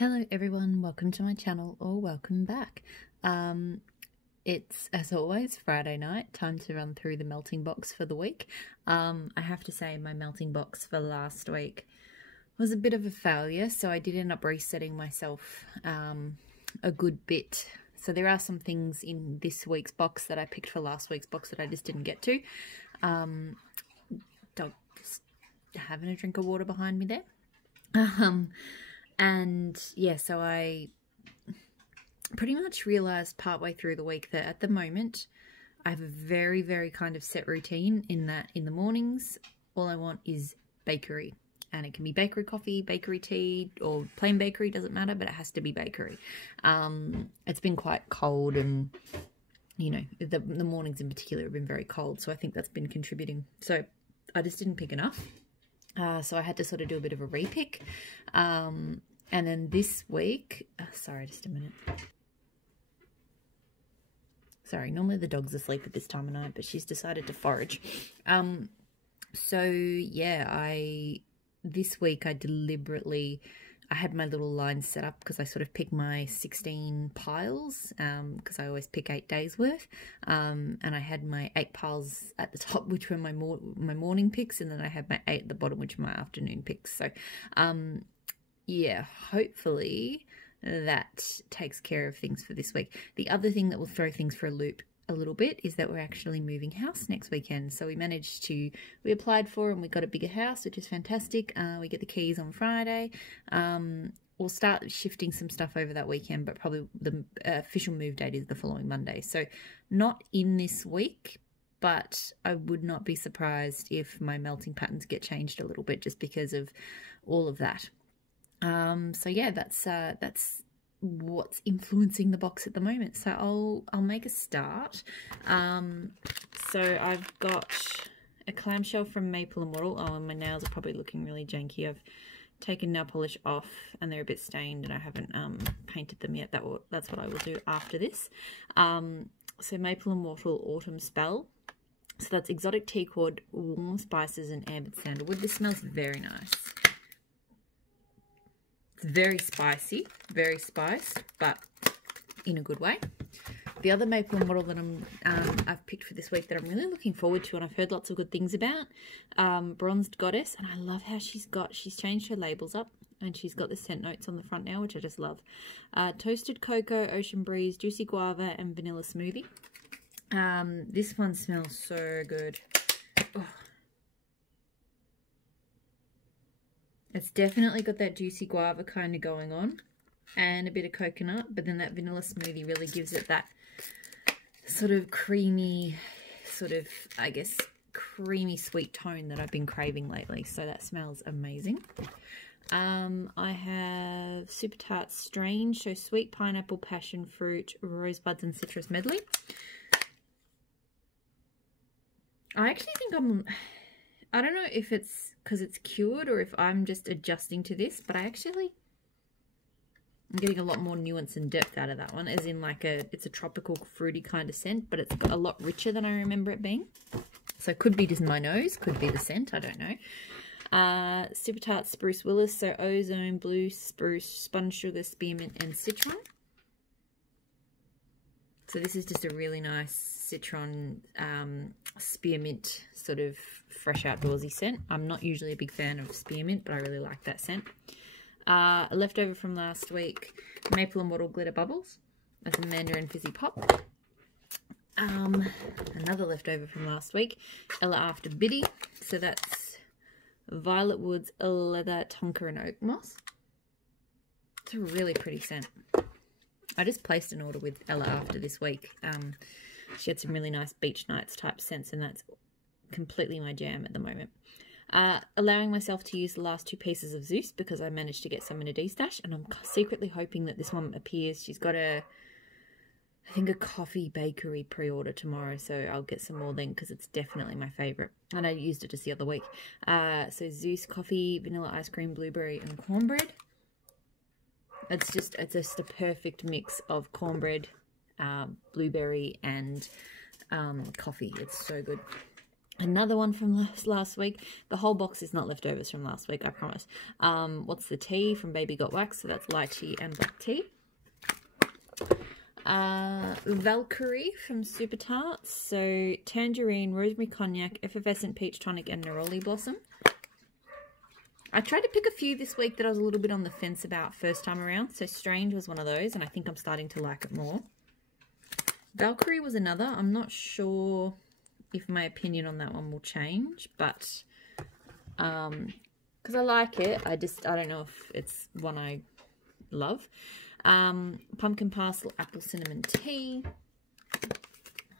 Hello everyone, welcome to my channel or welcome back. It's, as always, Friday night, time to run through the melting box for the week. I have to say my melting box for last week was a bit of a failure, so I did end up resetting myself a good bit. So there are some things in this week's box that I picked for last week's box that I just didn't get to. Dog just having a drink of water behind me there. And yeah, so I pretty much realized partway through the week that at the moment I have a very, very kind of set routine in that in the mornings, all I want is bakery. And it can be bakery coffee, bakery tea, or plain bakery, doesn't matter, but it has to be bakery. It's been quite cold and, you know, the mornings in particular have been very cold. So I think that's been contributing. So I just didn't pick enough. So I had to sort of do a bit of a repick. And then this week, sorry, just a minute. Sorry, normally the dog's asleep at this time of night, but she's decided to forage. So yeah, this week I deliberately, I had my little line set up because I sort of pick my 16 piles, because I always pick 8 days worth. And I had my 8 piles at the top, which were my morning picks, and then I had my 8 at the bottom, which were my afternoon picks. So, yeah, hopefully that takes care of things for this week. The other thing that will throw things for a loop a little bit is that we're actually moving house next weekend. So we applied for and we got a bigger house, which is fantastic. We get the keys on Friday. We'll start shifting some stuff over that weekend, but probably the official move date is the following Monday. So not in this week, but I would not be surprised if my melting patterns get changed a little bit just because of all of that. So yeah, that's what's influencing the box at the moment. So I'll make a start. So I've got a clamshell from Maple Immortal. Oh, and my nails are probably looking really janky. I've taken nail polish off and they're a bit stained and I haven't painted them yet. That's what I will do after this. So Maple Immortal Autumn Spell. So that's exotic tea cord, warm spices and ambered sandalwood. This smells very nice. It's very spicy, very spiced, but in a good way. The other Maple Immortal that I've picked for this week that I'm really looking forward to and I've heard lots of good things about, Bronzed Goddess, and I love how she's changed her labels up and she's got the scent notes on the front now, which I just love. Toasted Cocoa, Ocean Breeze, Juicy Guava, and Vanilla Smoothie. This one smells so good. Oh. It's definitely got that juicy guava kind of going on and a bit of coconut, but then that vanilla smoothie really gives it that sort of creamy, I guess, creamy sweet tone that I've been craving lately. So that smells amazing. I have Super Tart Strange, so sweet pineapple, passion fruit, rosebuds and citrus medley. I actually think I don't know if it's because it's cured or if I'm just adjusting to this, but I'm getting a lot more nuance and depth out of that one, as in like it's a tropical fruity kind of scent, but it's a lot richer than I remember it being. So it could be just my nose, could be the scent, I don't know. Super Tart Spruce Willis, so ozone, blue spruce, spun sugar, spearmint and citron. So this is just a really nice citron, spearmint sort of fresh outdoorsy scent. I'm not usually a big fan of spearmint, but I really like that scent. A leftover from last week, Maple Immortal Glitter Bubbles. That's a Mandarin Fizzy Pop. Another leftover from last week, Ella After Biddy. So that's Violet Woods, Leather, Tonka and Oak Moss. It's a really pretty scent. I just placed an order with Ella After this week. She had some really nice beach nights type scents, and that's completely my jam at the moment. Allowing myself to use the last 2 pieces of Zeus because I managed to get some in a D-stash, and I'm secretly hoping that this one appears. She's got I think a coffee bakery pre-order tomorrow, so I'll get some more then because it's definitely my favourite. And I used it just the other week. So Zeus coffee, vanilla ice cream, blueberry and cornbread. It's just a perfect mix of cornbread, blueberry and coffee. It's so good. Another one from last week. The whole box is not leftovers from last week, I promise. What's the tea from Baby Got Wax? So that's lychee and black tea. Valkyrie from Super Tarts. So tangerine, rosemary cognac, effervescent peach tonic, and neroli blossom. I tried to pick a few this week that I was a little bit on the fence about first time around. So Strange was one of those, and I think I'm starting to like it more. Valkyrie was another. I'm not sure if my opinion on that one will change, but because I like it, I don't know if it's one I love. Pumpkin parcel apple cinnamon tea.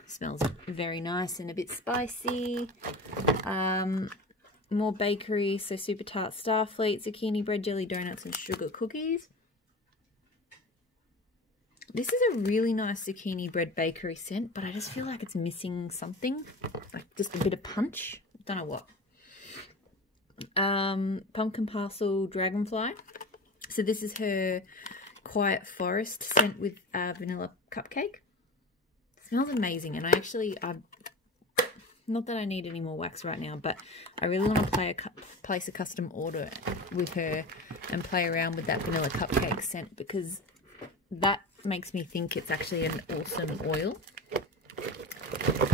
Smells very nice and a bit spicy. More bakery, so Super Tart Starfleet, zucchini bread, jelly donuts, and sugar cookies. This is a really nice zucchini bread bakery scent, but I just feel like it's missing something, like just a bit of punch. Don't know what. Pumpkin parcel dragonfly. So this is her quiet forest scent with vanilla cupcake. It smells amazing, and not that I need any more wax right now, but I really want to place a custom order with her and play around with that vanilla cupcake scent, because that makes me think it's actually an awesome oil.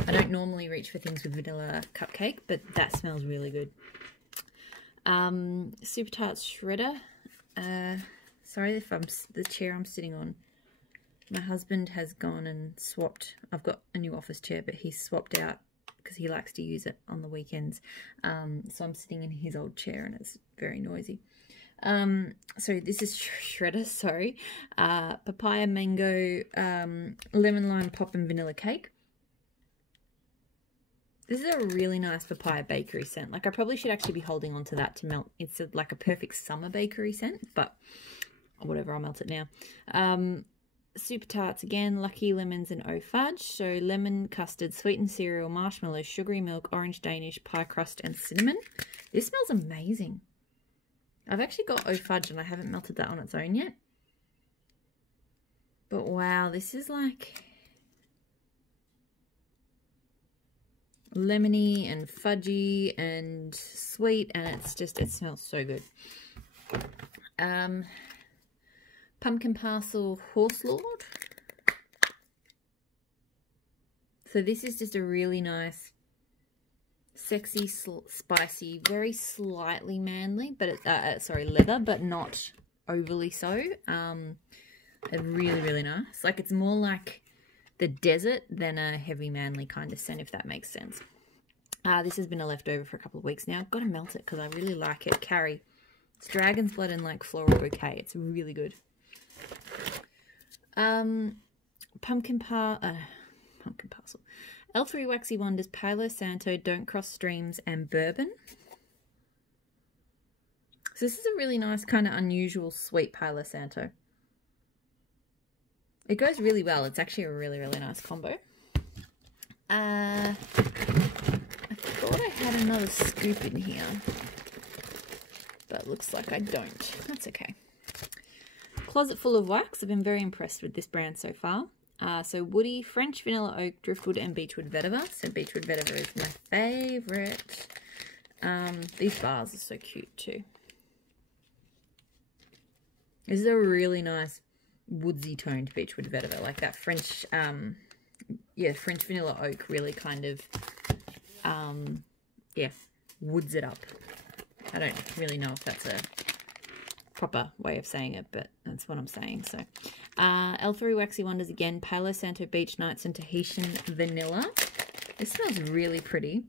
I don't normally reach for things with vanilla cupcake, but that smells really good. Super Tarts Shredder. Sorry if the chair I'm sitting on. My husband has gone and swapped. I've got a new office chair, but he's swapped out because he likes to use it on the weekends. So I'm sitting in his old chair and it's very noisy. So this is Shredder, sorry. Papaya, mango, lemon, lime, pop, and vanilla cake. This is a really nice papaya bakery scent. Like, I probably should actually be holding on to that to melt. It's like a perfect summer bakery scent, but whatever, I'll melt it now. Super Tarts again, Lucky Lemons and O Fudge. So lemon, custard, sweetened cereal, marshmallow, sugary milk, orange Danish, pie crust, and cinnamon. This smells amazing. I've actually got O Fudge and I haven't melted that on its own yet. But wow, this is like lemony and fudgy and sweet, and it smells so good. Pumpkin Parcel Horse Lord. So this is just a really nice, sexy, spicy, very slightly manly, but leather, but not overly so. Really, really nice. Like, it's more like the desert than a heavy manly kind of scent, if that makes sense. This has been a leftover for a couple of weeks now. I've got to melt it because I really like it. Carrie. It's dragon's blood and like floral bouquet. It's really good. Pumpkin parcel. L3 Waxy Wonders, Palo Santo, Don't Cross Streams, and Bourbon. So this is a really nice kind of unusual sweet Palo Santo. It goes really well. It's actually a really, really nice combo. I thought I had another scoop in here, but looks like I don't. That's okay. Closet Full of Wax. I've been very impressed with this brand so far. So woody, French vanilla oak, driftwood, and beechwood vetiver. So beechwood vetiver is my favourite. These bars are so cute too. This is a really nice woodsy toned beechwood vetiver, like that French, French vanilla oak really kind of, woods it up. I don't really know if that's a proper way of saying it, but that's what I'm saying. So L3 Waxy Wonders again, Palo Santo Beach Nights and Tahitian Vanilla. This smells really pretty.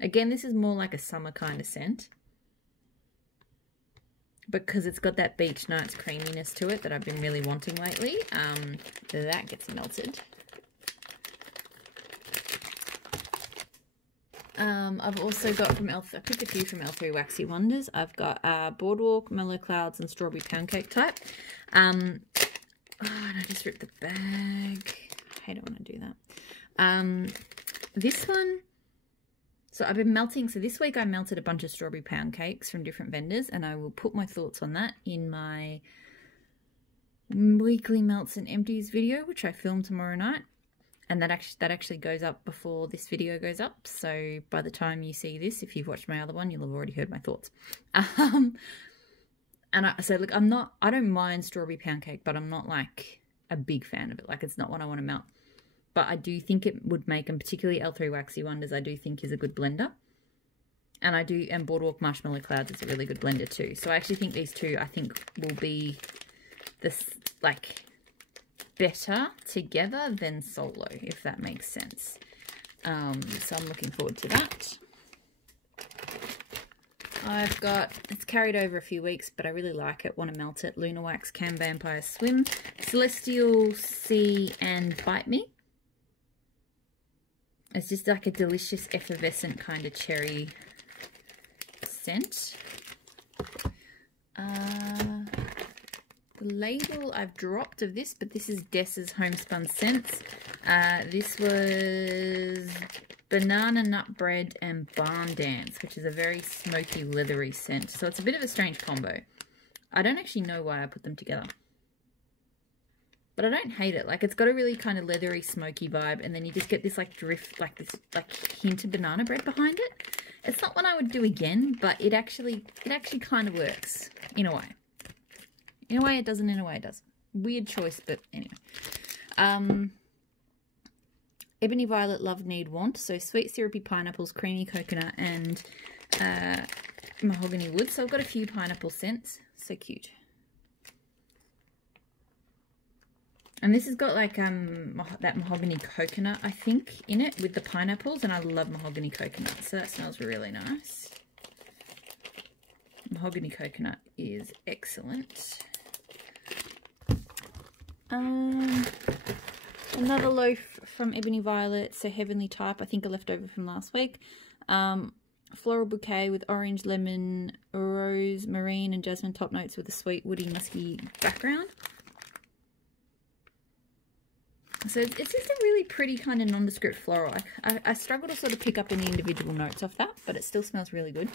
Again, this is more like a summer kind of scent, because it's got that beach nights creaminess to it that I've been really wanting lately. That gets melted. I've also got from I picked a few from L3 Waxy Wonders. I've got Boardwalk, Mellow Clouds, and Strawberry Pound Cake type. And I just ripped the bag. I hate it when I do that. This one, so I've been melting. So this week I melted a bunch of strawberry pound cakes from different vendors, and I will put my thoughts on that in my weekly melts and empties video, which I film tomorrow night. And that actually goes up before this video goes up. So by the time you see this, if you've watched my other one, you'll have already heard my thoughts. So look, I don't mind strawberry pound cake, but I'm not like a big fan of it. Like, it's not what I want to melt. But I do think it would make, and particularly L3 Waxy Wonders, I do think is a good blender. And Boardwalk Marshmallow Clouds is a really good blender too. So I actually think these two, I think, will be this, like, better together than solo, if that makes sense. So I'm looking forward to that. I've got, it's carried over a few weeks, but I really like it. Want to melt it. Lunar Wax, Can Vampire Swim, Celestial Sea, and Bite Me. It's just like a delicious, effervescent kind of cherry scent. The label I've dropped of this, but this is Dessa's Homespun Scents. This was Banana Nut Bread and Barn Dance, which is a very smoky, leathery scent. So it's a bit of a strange combo. I don't actually know why I put them together, but I don't hate it. Like, it's got a really kind of leathery, smoky vibe, and then you just get this like drift, like this like hint of banana bread behind it. It's not one I would do again, but it actually kind of works in a way. In a way it doesn't, in a way it does. Weird choice, but anyway. Ebony Violet, Love, Need, Want. So sweet syrupy pineapples, creamy coconut, and mahogany wood. So I've got a few pineapple scents. So cute. And this has got like that mahogany coconut, I think, in it with the pineapples. And I love mahogany coconut. So that smells really nice. Mahogany coconut is excellent. Another loaf from Ebony Violet, so Heavenly Type, I think a leftover from last week. Floral Bouquet with orange, lemon, rose, marine, and jasmine top notes with a sweet, woody, musky background. So it's just a really pretty kind of nondescript floral. I struggle to sort of pick up any individual notes off that, but it still smells really good.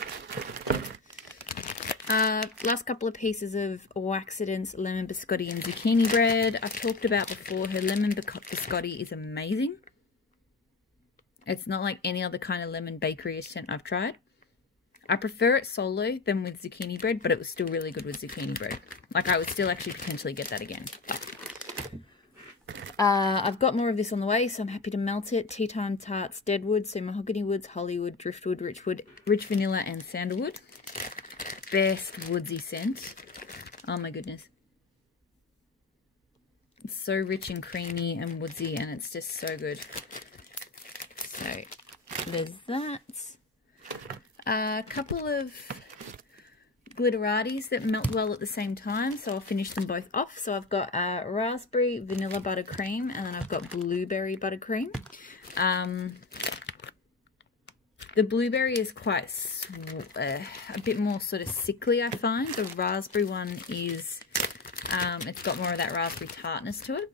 Last couple of pieces of Waxidence Lemon Biscotti and Zucchini Bread. I've talked about before, her Lemon Biscotti is amazing. It's not like any other kind of lemon bakery scent I've tried. I prefer it solo than with zucchini bread, but it was still really good with zucchini bread. Like, I would still actually potentially get that again. I've got more of this on the way, so I'm happy to melt it. Tea Time Tarts Deadwood, so mahogany woods, hollywood, driftwood, rich vanilla, and sandalwood. Best woodsy scent. Oh my goodness. It's so rich and creamy and woodsy, and it's just so good. So there's that. A couple of Glitteratiz that melt well at the same time, so I'll finish them both off. So I've got raspberry vanilla buttercream, and then I've got blueberry buttercream. The blueberry is quite a bit more sort of sickly, I find. The raspberry one is, it's got more of that raspberry tartness to it.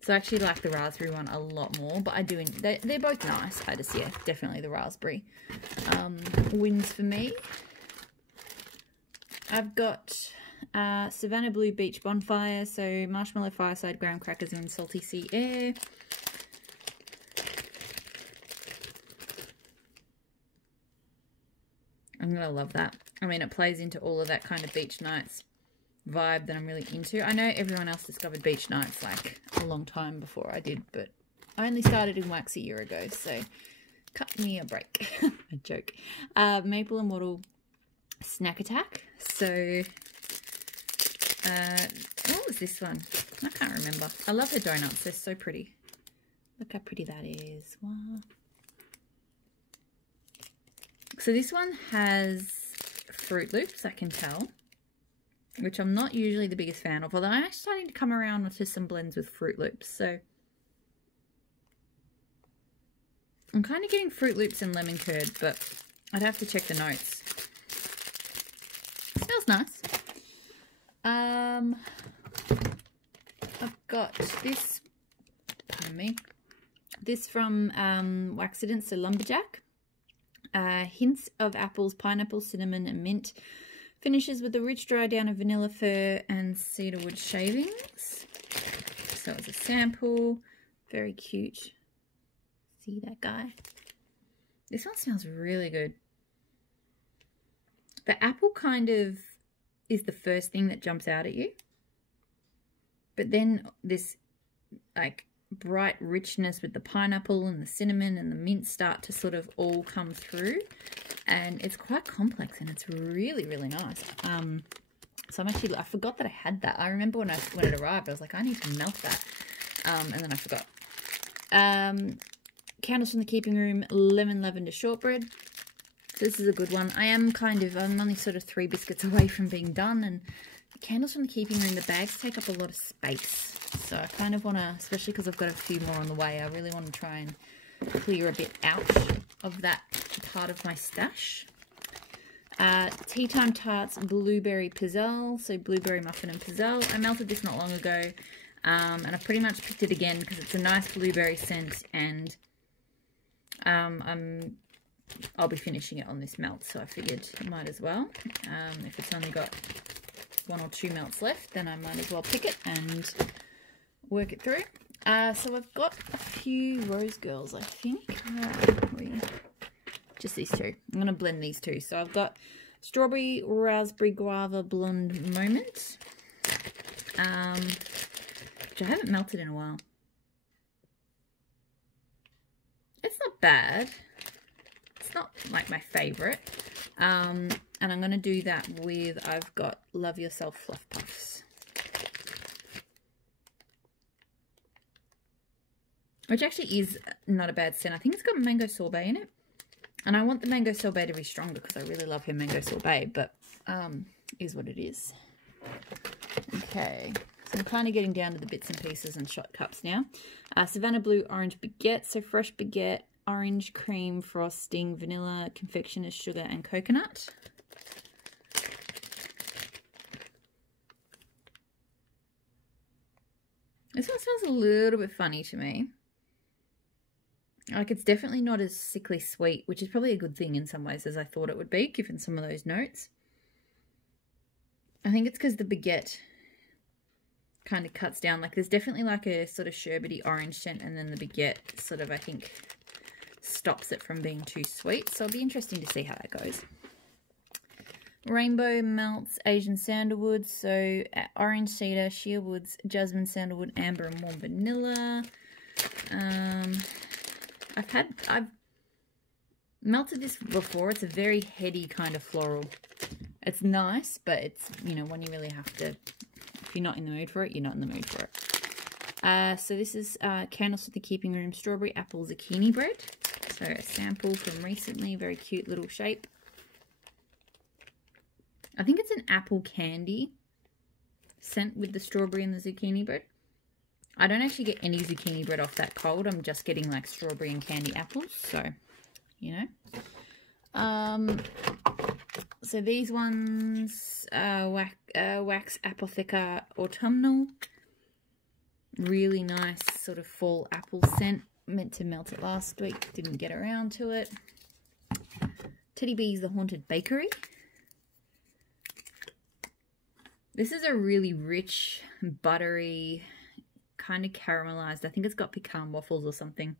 So I actually like the raspberry one a lot more, but I do, they're both nice. I just, yeah, definitely the raspberry wins for me. I've got Savannah Blue Beach Bonfire, so marshmallow fireside, graham crackers, and salty sea air. I'm going to love that. I mean, it plays into all of that kind of beach nights vibe that I'm really into. I know everyone else discovered beach nights like a long time before I did, but I only started in wax a year ago, so cut me a break. A joke. Maple Immortal Snack Attack. So, what was this one? I can't remember. I love her donuts. They're so pretty. Look how pretty that is. Wow. So this one has Fruit Loops, I can tell, which I'm not usually the biggest fan of, although I'm starting to come around to some blends with Fruit Loops. So I'm kind of getting Fruit Loops and lemon curd, but I'd have to check the notes. It smells nice. I've got this, pardon me, this from Waxidence, so Lumberjack. Hints of apples, pineapple, cinnamon, and mint. Finishes with a rich dry down of vanilla fir and cedarwood shavings. So it's a sample. Very cute. See that guy? This one smells really good. The apple kind of is the first thing that jumps out at you. But then this like bright richness with the pineapple and the cinnamon and the mint start to sort of all come through. And it's quite complex and it's really, really nice. So I'm actually, I forgot that I had that. I remember when it arrived, I was like, I need to melt that. And then I forgot. Candles from the Keeping Room, Lemon Lavender Shortbread. So this is a good one. I'm only sort of 3 biscuits away from being done. And Candles from the Keeping Room, the bags take up a lot of space. So I kind of want to, especially because I've got a few more on the way, I really want to try and clear a bit out of that part of my stash. Tea Time Tarts Blueberry Pizzelle, so blueberry muffin and pizzelle. I melted this not long ago, and I pretty much picked it again because it's a nice blueberry scent, and I'll be finishing it on this melt, so I figured I might as well. If it's only got 1 or 2 melts left, then I might as well pick it and work it through. So I've got a few Rose Girls, I think. Just these 2. I'm going to blend these 2. So I've got Strawberry Raspberry Guava Blonde Moment, which I haven't melted in a while. It's not bad. It's not like my favourite. And I'm going to do that with, I've got Love Yourself Fluff Puffs, which actually is not a bad scent. I think it's got mango sorbet in it. And I want the mango sorbet to be stronger because I really love her mango sorbet, but is what it is. Okay, so I'm kind of getting down to the bits and pieces and shot cups now. Savannah Blue Orange Baguette, so fresh baguette, orange cream frosting, vanilla, confectioner's sugar, and coconut. This one smells a little bit funny to me. Like, it's definitely not as sickly sweet, which is probably a good thing in some ways as I thought it would be, given some of those notes. I think it's because the baguette kind of cuts down. Like, there's definitely like a sort of sherbety orange scent, and then the baguette sort of, I think, stops it from being too sweet. So it'll be interesting to see how that goes. Rainbow Melts Asian Sandalwood. So orange cedar, sheerwoods, jasmine sandalwood, amber, and warm vanilla. I've melted this before. It's a very heady kind of floral. It's nice, but it's, you know, when you really have to, if you're not in the mood for it, you're not in the mood for it. So this is Candles from the Keeping Room Strawberry Apple Zucchini Bread. So a sample from recently, very cute little shape. I think it's an apple candy scent with the strawberry and the zucchini bread. I don't actually get any zucchini bread off that cold. I'm just getting like strawberry and candy apples. So, you know. So these ones, Wax Apotheca Autumnal. Really nice sort of fall apple scent. Meant to melt it last week. Didn't get around to it. Teddy B's The Haunted Bakery. This is a really rich, buttery, kind of caramelized. I think it's got pecan waffles or something.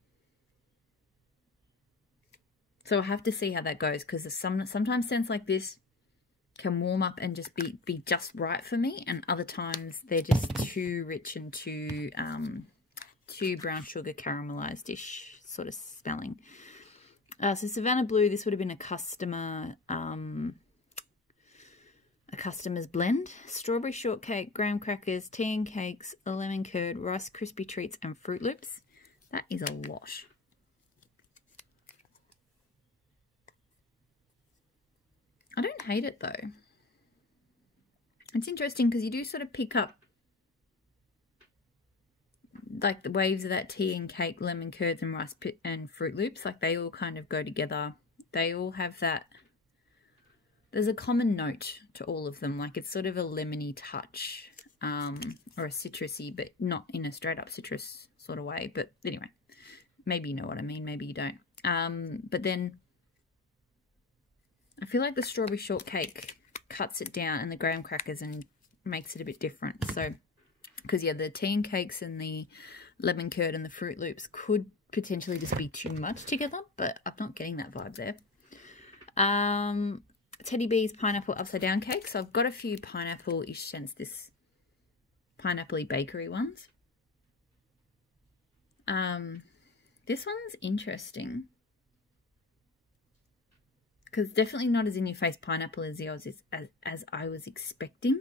So I'll have to see how that goes, because sometimes scents like this can warm up and just be just right for me, and other times they're just too rich and too brown sugar caramelized-ish sort of smelling. So Savannah Blue, this would have been a customer's blend. Strawberry shortcake, graham crackers, tea and cakes, lemon curd, Rice Krispie treats, and Fruit Loops. That is a lot. I don't hate it though. It's interesting because you do sort of pick up like the waves of that tea and cake, lemon curds, and rice and Fruit Loops. Like they all kind of go together. They all have that. There's a common note to all of them. Like it's sort of a lemony touch, or a citrusy, but not in a straight up citrus sort of way. But anyway, maybe you know what I mean. Maybe you don't. But then I feel like the strawberry shortcake cuts it down, and the graham crackers and makes it a bit different. So, because yeah, the tea and cakes and the lemon curd and the Fruit Loops could potentially just be too much together, but I'm not getting that vibe there. Teddy B's pineapple upside down cake. So I've got a few pineapple-ish scents, this pineapple-y bakery ones. This one's interesting because definitely not as in your face pineapple as I was expecting.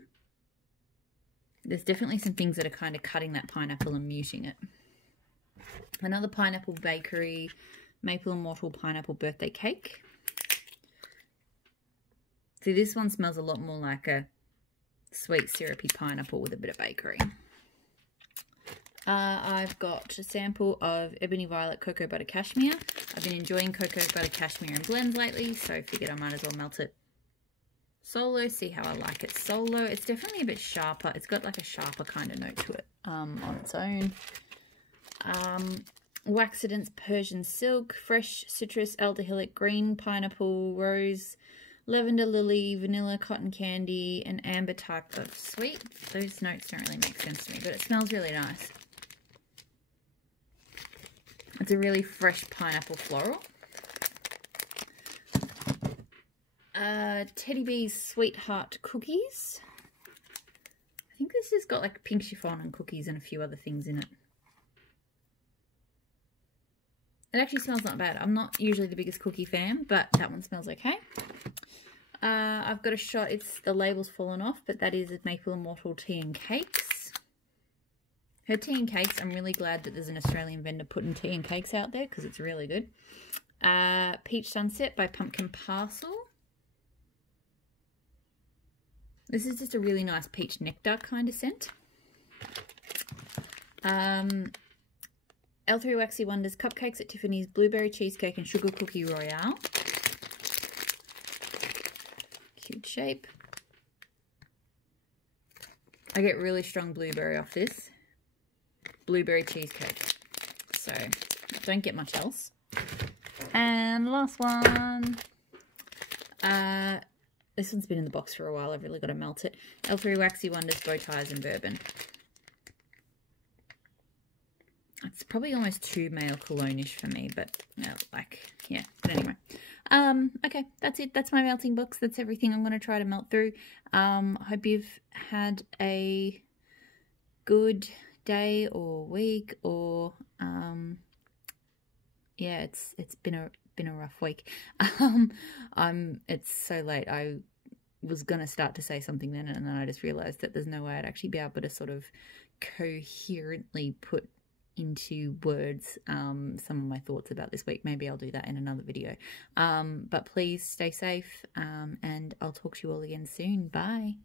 There's definitely some things that are kind of cutting that pineapple and muting it. Another pineapple bakery, maple immortal pineapple birthday cake. See, this one smells a lot more like a sweet syrupy pineapple with a bit of bakery. I've got a sample of Ebony Violet Cocoa Butter Cashmere. I've been enjoying Cocoa Butter Cashmere in blends lately, so I figured I might as well melt it solo, see how I like it solo. It's definitely a bit sharper. It's got like a sharper kind of note to it on its own. Waxidence Persian Silk, Fresh Citrus, Aldehydic, Green Pineapple, Rose, Lavender Lily, Vanilla Cotton Candy, and Amber type of sweet. Those notes don't really make sense to me, but it smells really nice. It's a really fresh pineapple floral. Teddy B's Sweetheart Cookies. I think this has got like pink chiffon and cookies and a few other things in it. It actually smells not bad. I'm not usually the biggest cookie fan, but that one smells okay. I've got a shot. It's the label's fallen off, but that is Maple Immortal Tea and Cakes. Her tea and cakes, I'm really glad that there's an Australian vendor putting tea and cakes out there because it's really good. Peach Sunset by Pumpkin Parcel. This is just a really nice peach nectar kind of scent. L3 Waxy Wonders Cupcakes at Tiffanys, Blueberry Cheesecake and Sugar Cookie Royale. Cute shape. I get really strong blueberry off this. Blueberry cheesecake. So, don't get much else. And last one. This one's been in the box for a while. I've really got to melt it. L3 Waxy Wonders Bow Ties and Bourbon. It's probably almost too male cologne-ish for me, but no, like, yeah. But anyway. Okay, that's it. That's my melting box. That's everything I'm going to try to melt through. Hope you've had a good day or week, or yeah, it's been a rough week. It's so late. I was gonna start to say something then, and then I just realized that there's no way I'd actually be able to sort of coherently put into words some of my thoughts about this week. Maybe I'll do that in another video. But please stay safe, and I'll talk to you all again soon. Bye.